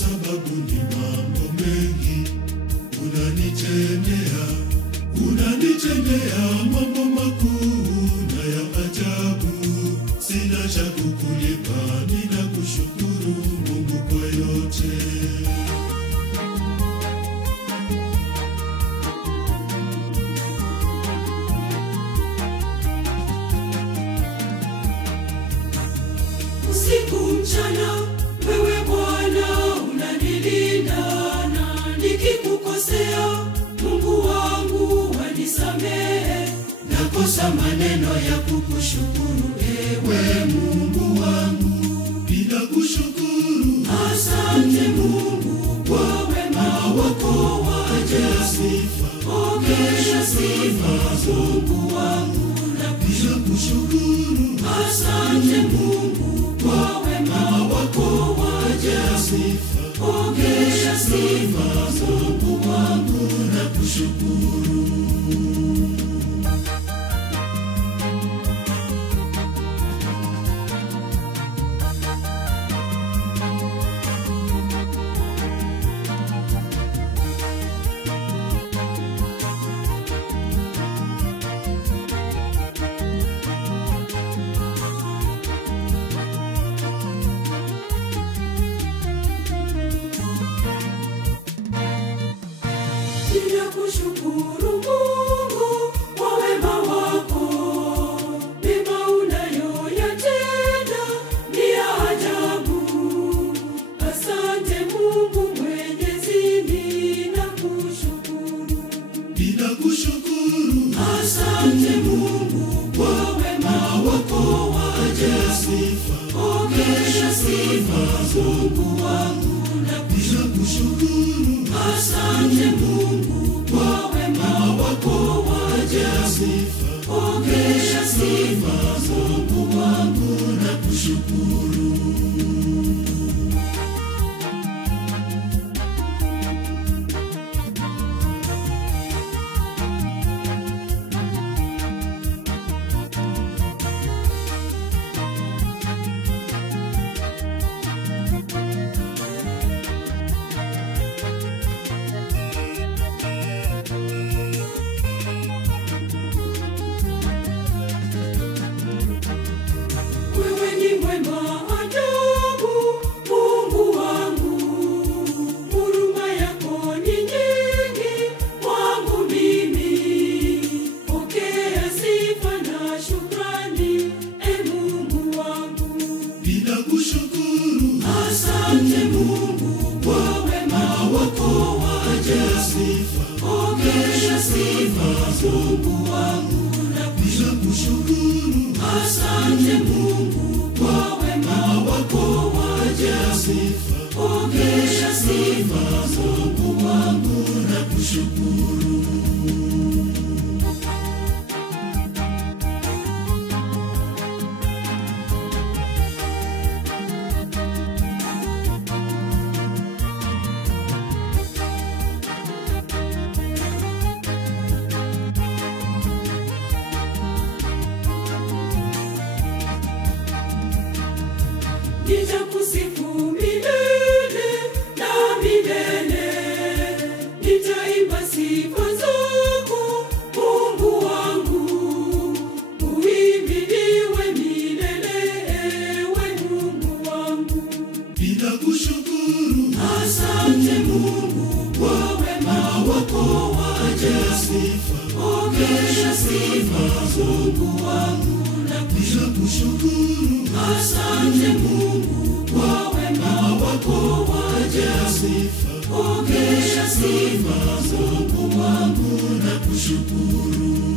sababu ni mambo mengi unanitendea mambo makuu na ya ajabu. Sina cha kukulipa, ninakushukuru Mungu kwa yote. Usiku mchana wewe Bwana unanilinda, na nikikukosea Mungu wangu wanisamehe. Nakosa maneno ya kukushukuru ewe Mungu wangu. Ninakushukuru, Asante Mungu kwa wema wako wa ajabu. Pokea sifa Mungu wangu, ninakushukuru. Asante Mungu kwa wema wako wa ajabu. Pokea sifa Mungu wangu, nakushukuru. Ninakushukuru Mungu kwa wema wako, mema unayoyatenda ni ya ajabu. Asante Mungu Mwenyezi, ninakushukuru. Ninakushukuru, Asante Mungu kwa wema wako wa ajabu. Pokea sifa Mungu wangu, ninakushukuru. Asante Mungu kwa wema wako wa ajabu. Pokea sifa Mungu wangu, nakushukuru. Wewe ni mwema ajabu Mungu wangu, huruma yako ni nyingi kwangu mimi. Pokea sifa na shukrani e Mungu wangu. Ninakushukuru, Asante Mungu kwa wema wako wa ajabu. Pokea sifa Mungu wangu, ninakushukuru. asante Mungu kwa wema wako wa ajabu. Pokea sifa Mungu wangu, nakushukuru. Nitakusifu milele na milele, nitaimba sifa zako Mungu wangu. Uhimidiwe milele ewe Mungu wangu. Ninakushukuru, Asante Mungu kwa wema wako wa ajabu. Pokea sifa Mungu wangu, ninakushukuru. asante Mungu kwa wema wako wa ajabu. Pokea sifa Mungu wangu, nakushukuru.